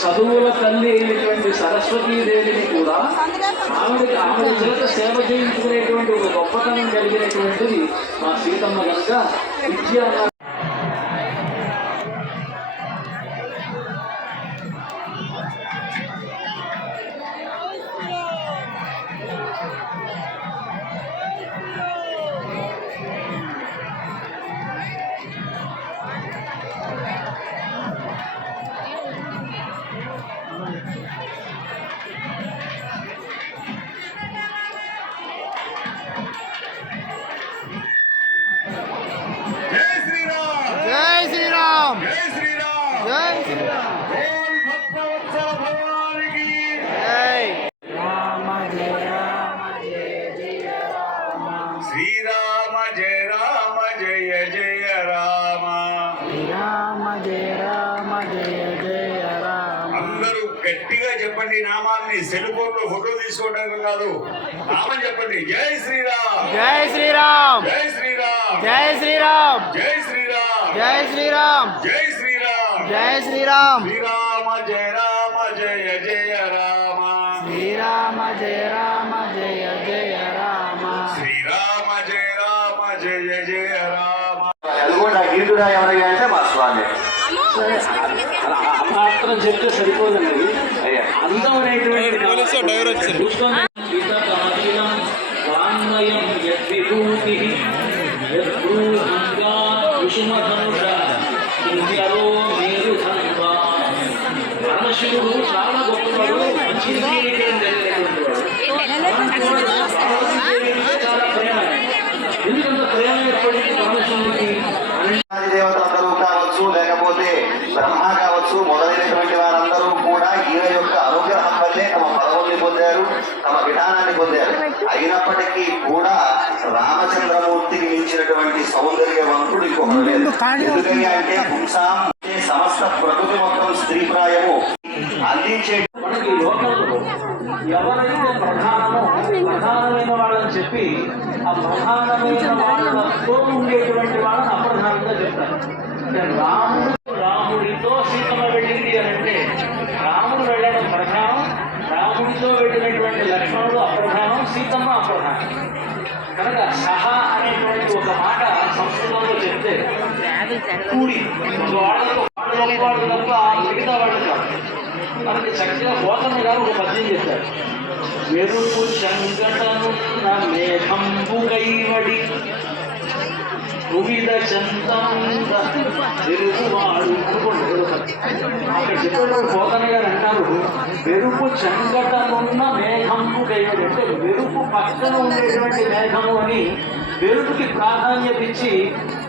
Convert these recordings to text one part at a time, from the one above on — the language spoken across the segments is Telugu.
చదువుల తల్లి అయినటువంటి సరస్వతీదేవిని కూడా ఆవిడకి ఆవిడ చేత సేవ చేయించుకునేటువంటి ఒక గొప్పతనం కలిగినటువంటిది మా సీతమ్మ కనుక విద్య శ్రీరామ్ జయ రామ జయ జయ రామ రామ జయ రామ జయ జయ రామ. అందరూ గట్టిగా చెప్పండి నామాన్ని సెల్ ఫోన్లో ఫోటో తీసుకోవడానికి కాదు. నామం చెప్పండి జై శ్రీరామ్. జై శ్రీరామ్. జై శ్రీరామ్. జై శ్రీరామ్. జై శ్రీరామ్. జై శ్రీరామ్. జై శ్రీరామ్ జై శ్రీరామ్. శ్రీరామ జయ రామ జయ జయ రామ. శ్రీరామ జయ రామ జయ జయ రామ. శ్రీరామ జయ రామ జయ జయ రామ. నల్గొండ గీతుడా ఎవరయ్యా అంటే మా స్వామి. మాత్రం చెప్తే సరిపోదండి. అయ్యా. అందం అనేటువంటి పొందారు. అయినప్పటికీ కూడా రామచంద్రమూర్తికి మించినటువంటి సౌందర్యవంతుడు ఇంకొకరు అంటే సమస్త ప్రకృతి మొత్తం స్త్రీ ప్రాయము అందించే మనకి లోకంలో ఎవరైతే ప్రధానమో ప్రధానమైన వాళ్ళని చెప్పి ఆ ప్రధానమైన వాళ్ళతో ఉండేటువంటి వాళ్ళని అప్రధానంగా చెప్తారు. అంటే రాముడు రాముడితో సీతమ్మ వెళ్ళింది అని అంటే రాముడు వెళ్ళడం ప్రధానం రాముడితో వెళ్ళినటువంటి లక్ష్మణుడు అప్రధానం సీతమ్మ అప్రధానం కనుక సహా అనేటువంటి ఒక మాట సంస్కృతంలో చెప్తే కూడి వాళ్ళతో వాళ్ళ వాళ్ళు తప్ప మిగతా వాళ్ళు కాదు మనకి చక్కగా పోతన్న గారు ఒక పద్యం చెప్పారు మెరుపు శంకటను మేఘంబు కైవడి వివిధ చందంద తెలుగువాడు అక్కడ చెప్పేటప్పుడు పోతన్న గారు అంటారు మెరుపు చంకటనున్న మేఘంబు కైవడి అంటే మెరుపు పక్కన ఉండేటువంటి మేఘము అని మెరుపుకి ప్రాధాన్యత ఇచ్చి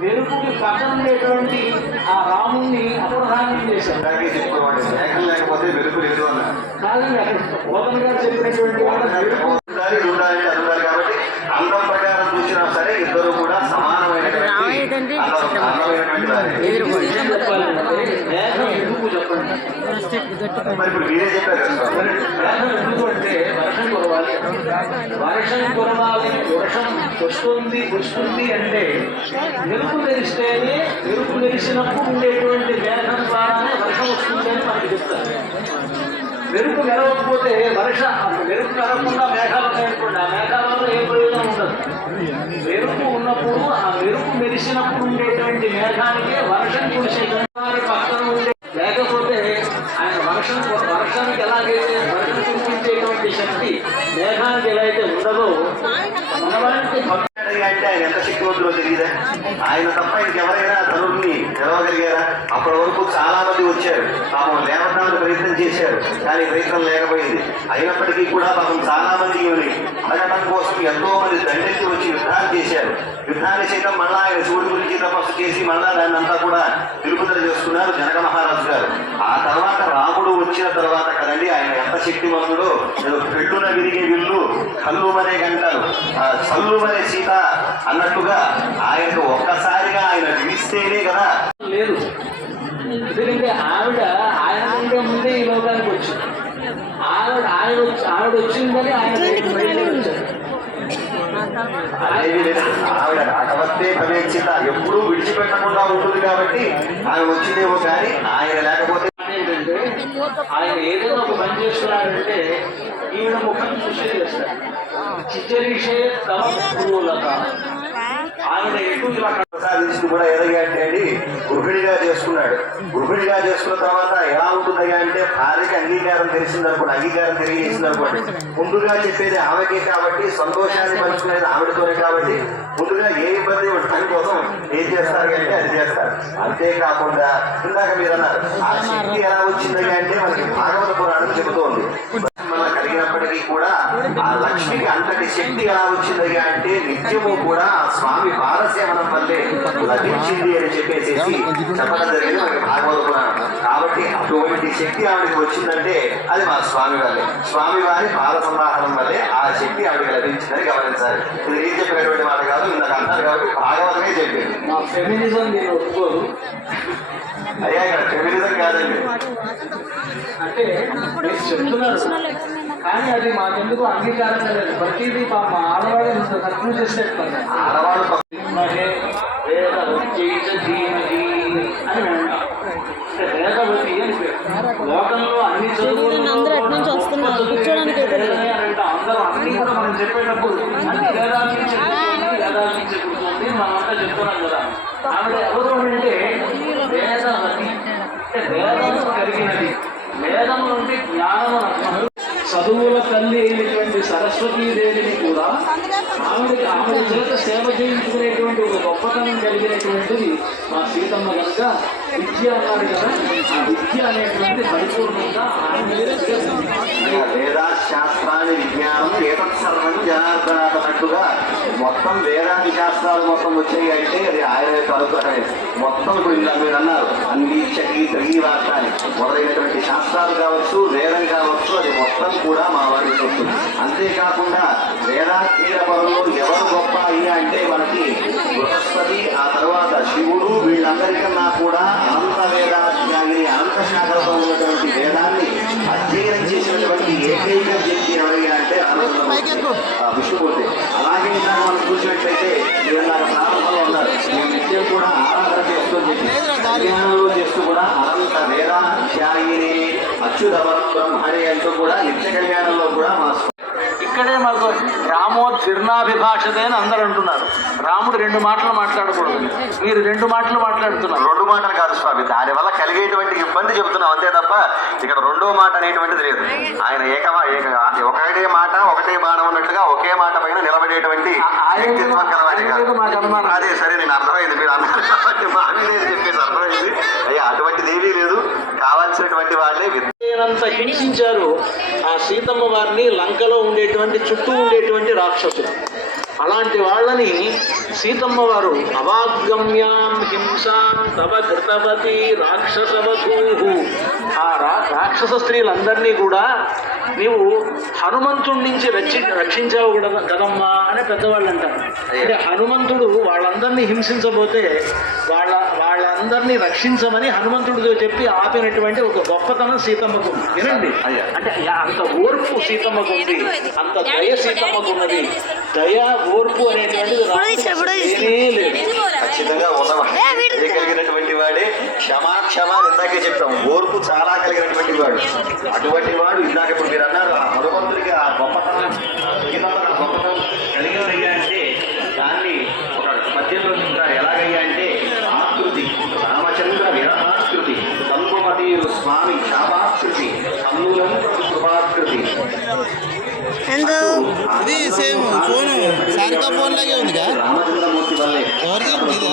మెరుపుకి పక్కన ఉండేటువంటి ఆ రాముణ్ణి అప్రధాన్యం చేశారు అలాగే చెప్పుకోవాలి మేఘం లేకపోతే వెలుగు లేదు అన్నారు కాదండి అక్కడ మోదన్ గారు చెప్పినటువంటి వాళ్ళ మెరుపు ఉండాలి ఉండాలి అన్నారు కాబట్టి అందం ప్రకారం చూసినా సరే ఇద్దరు కూడా చూడండి వర్షం కురవాలి వర్షం వస్తుంది వస్తుంది అంటే మెరుపు తెరిస్తేనే మెరుపు తెరిచినప్పుడు ఉండేటువంటి వేగం ద్వారానే వర్షం వస్తుంది అని మనకు చెప్తారు మెరుపు మెరవకపోతే వర్ష మెరుపు మెరవకుండా మేఘాలు ఉన్నాయనుకోండి ఆ మేఘాలలో ఏం ప్రయోజనం మెరుపు ఉన్నప్పుడు ఆ మెరుపు మెరిసినప్పుడు ఉండేటువంటి మేఘానికే వర్షం కురిసే వారి పక్కన ఉండే లేకపోతే ఆయన వర్షం వర్షానికి ఎలాగైతే వర్షం కురిపించేటువంటి శక్తి మేఘానికి ఎలా అయితే ఉండదో మనవానికి భక్తి అంటే ఆయన ఎంత తెలియదా ఆయన తప్ప ఇంకెవరైనా తనుడిని తెలవగలిగారా? అప్పటి వరకు చాలా మంది వచ్చారు. పాపం లేవటానికి ప్రయత్నం చేశారు కానీ ప్రయత్నం లేకపోయింది. అయినప్పటికీ కూడా పాపం చాలా మంది ఈమెని అడగటం కోసం ఎంతో మంది దండెత్తి వచ్చి యుద్ధాలు చేశారు. యుద్ధాన్ని చేయడం మళ్ళా ఆయన శివుడి గురించి తపస్సు చేసి మళ్ళా దాన్ని అంతా కూడా తిరుపతిలో చేస్తున్నారు జనక మహారాజు గారు. ఆ తర్వాత రాముడు వచ్చిన తర్వాత కదండి ఆయన ఎంత శక్తివంతుడో ఏదో పెట్టున విరిగే విల్లు కల్లుమనే గంటలు చల్లుమనే సీత అన్నట్టుగా ఆయనకు ఒక్కసారిగా ఆయన విడిస్తేనే కదా. లేదు. ఎందుకంటే ఆవిడ ఆయన కంటే ముందే ఈ లోకానికి వచ్చింది. ఆవిడ ఆయన ఆవిడ వచ్చిందని ఆయన ఆవిడ రాకవస్తే భవేక్షిత ఎప్పుడూ విడిచిపెట్టకుండా ఉంటుంది కాబట్టి ఆమె వచ్చిందేమో కానీ ఆయన లేకపోతే ఏంటంటే ఆయన ఏదైనా ఒక పని చేస్తున్నాడంటే ఈవిడ ముఖం చూసి చేస్తాడు. చిచ్చరిషే తమ పూలత ఆయన ఎక్కువ ఇలా ప్రసాదించి కూడా ఎదగాంటే అండి గృహిణిగా చేసుకున్నాడు. గృహిణిగా చేసుకున్న తర్వాత ఎలా ఉంటుంది అంటే భార్యకి అంగీకారం తెలిసిందనుకోండి అంగీకారం తెలియజేసిందనుకోండి. ముందుగా చెప్పేది ఆమెకే కాబట్టి సంతోషాన్ని పంచుకునేది ఆవిడతోనే కాబట్టి ముందుగా ఏ ఇబ్బంది ఉండటం కోసం ఏం చేస్తారు అంటే అది చేస్తారు. అంతేకాకుండా ఇందాక మీరు అన్నారు ఆ శక్తి ఎలా వచ్చింది అంటే మనకి భాగవత పురాణం చెబుతోంది. ఆ లక్ష్మికి అంతటి శక్తి ఎలా వచ్చింది అంటే నిత్యము కూడా ఆ స్వామి పాదసేవనం వల్లే లభించింది అని చెప్పేసి చెప్పడం జరిగింది. మనకి భాగవత పురాణం. కాబట్టి అటువంటి శక్తి ఆవిడకి వచ్చిందంటే అది మా స్వామి వల్లే. స్వామి వారి పాద సంవాహనం వల్లే ఆ శక్తి ఆవిడకి లభించిందని గమనించాలి. ఇది నేను చెప్పినటువంటి మాట కాదు ఇందాక అన్నారు కాబట్టి భాగవతమే చెప్పింది. ఫెమినిజం దీన్ని ఒప్పుకోదు. అయ్యా ఇక్కడ ఫెమినిజం కాదండి. అంటే మీరు చెప్తున్నారు. కానీ అది మాకెందుకు అంగీకారం లేదు. ప్రతిదీ పాప ఆడవాళ్ళు వేదవతి అని పేరు. లోకంలో అన్ని చదువులు అందరూ అటు నుంచి వస్తున్నారు. కూర్చోడానికి అయితే లేదు. అందరూ అన్ని కూడా మనం చెప్పేటప్పుడు అన్ని వేదాల వేదాల చెప్తున్నాం కదా. ఆవిడ ఎవరు అంటే వేదవతి అంటే వేదము కలిగినది వేదం నుండి జ్ఞానము అర్థము చదువుల తల్లి అయినటువంటి సరస్వతీదేవిని కూడా ఆవిడకి ఆవిడ చేత సేవ చేయించుకునేటువంటి ఒక గొప్పతనం కలిగినటువంటిది మా సీతమ్మ కనుక విద్య అన్నారు కదా ఆ విద్య అనేటువంటి పరిపూర్ణంగా వేదా శాస్త్రాన్ని విజ్ఞానం ఏతత్సర్వం జనార్దనట్టుగా మొత్తం వేదాంతి శాస్త్రాలు మొత్తం వచ్చాయి అంటే అది ఆయన యొక్క అనుగ్రహమే మొత్తం ఇప్పుడు ఇలా మీరు అన్నారు అన్ని అంగీక్షకి తగి అని మొదలైనటువంటి శాస్త్రాలు కావచ్చు వేదం కావచ్చు అది మొత్తం కూడా మా వారికి వస్తుంది అంతేకాకుండా వేదాంతీయ పనులు ఎవరు గొప్ప అయ్యా అంటే మనకి బృహస్పతి ఆ తర్వాత శివుడు వీళ్ళందరికన్నా కూడా అనంత వేదాధ్యాయుని అనంత శాఖలతో ఉన్నటువంటి వేదాన్ని అధ్యయనం చేసినటువంటి ఏకైక వ్యక్తి ఎవరయ్యా అంటే విష్ణుమూర్తి. అలాగే ఇందాక మనం చూసినట్లయితే వీళ్ళ ప్రారంభంలో ఉన్నారు. మేము నిత్యం కూడా ఆరాధన చేస్తూ అధ్యయనంలో చేస్తూ కూడా అనంత వేదాధ్యాయిని అచ్యుతవ బ్రహ్మణి అంటూ కూడా నిత్య కళ్యాణంలో కూడా ఇక్కడే మాకు రామో ధీర్ణాభిభాషతే అని అందరూ అంటున్నారు. రాముడు రెండు మాటలు మాట్లాడకూడదు. మీరు రెండు మాటలు మాట్లాడుతున్నారు. రెండు మాటలు కాదు స్వామి దానివల్ల కలిగేటువంటి ఇబ్బంది చెబుతున్నాం అంతే తప్ప ఇక్కడ రెండో మాట అనేటువంటిది లేదు. ఆయన ఏకమా ఏక ఒకటే మాట ఒకటే బాణం ఉన్నట్టుగా ఒకే మాట పైన నిలబడేటువంటి వ్యక్తిత్వం కలవాలి. అదే సరే నేను అర్థమైంది మీరు అన్నారు కాబట్టి మా చెప్పేసి అర్థమైంది. అయ్యా అటువంటిది ఏమీ లేదు. కావాల్సినటువంటి వాళ్ళే విత్ అంత హింసించారు ఆ సీతమ్మ వారిని లంకలో ఉండేటువంటి చుట్టూ ఉండేటువంటి రాక్షసులు. అలాంటి వాళ్ళని సీతమ్మ వారు అవాగమ్యాం హింసాం తవ కృతవతి రాక్షసవధూ ఆ రా రాక్షస స్త్రీలందరినీ కూడా నీవు హనుమంతుడి నుంచి రక్షి రక్షించావు కూడా కదమ్మా అని పెద్దవాళ్ళు అంటారు. అంటే హనుమంతుడు వాళ్ళందరినీ హింసించబోతే వాళ్ళ వాళ్ళందరినీ రక్షించమని హనుమంతుడితో చెప్పి ఆపినటువంటి ఒక గొప్పతనం సీతమ్మకు. వినండి. అంటే అంత ఓర్పు సీతమ్మకు ఉంది అంత దయ సీతమ్మకు ఉన్నది దయ ఓర్పు అనేటువంటిది లేదు. ఖచ్చితంగా ఉన్నవాడు ఏ కలిగినటువంటి వాడే క్షమా క్షమ అని ఇందాకే చెప్తాం ఓర్పు చాలా కలిగినటువంటి వాడు. అటువంటి వాడు ఇందాక ఇప్పుడు మీరు అన్నారు ఆ హనుమంతుడికి ఆ గొప్పతనం గీతతనం గొప్పతనం కలిగినయ్యా అంటే దాన్ని ఒక పద్యంలో చెప్తారు. ఎలాగయ్యా అంటే ఆకృతి రామచంద్ర విరహాకృతి స్వామి శాపాకృతి కన్నులం కృపాకృతి ఎందు? ఇది సేమ్ ఫోను సారికా ఫోన్ లాగే ఉందిగా రామచంద్రమూర్తి వల్లే ఎవరిది ఇదా?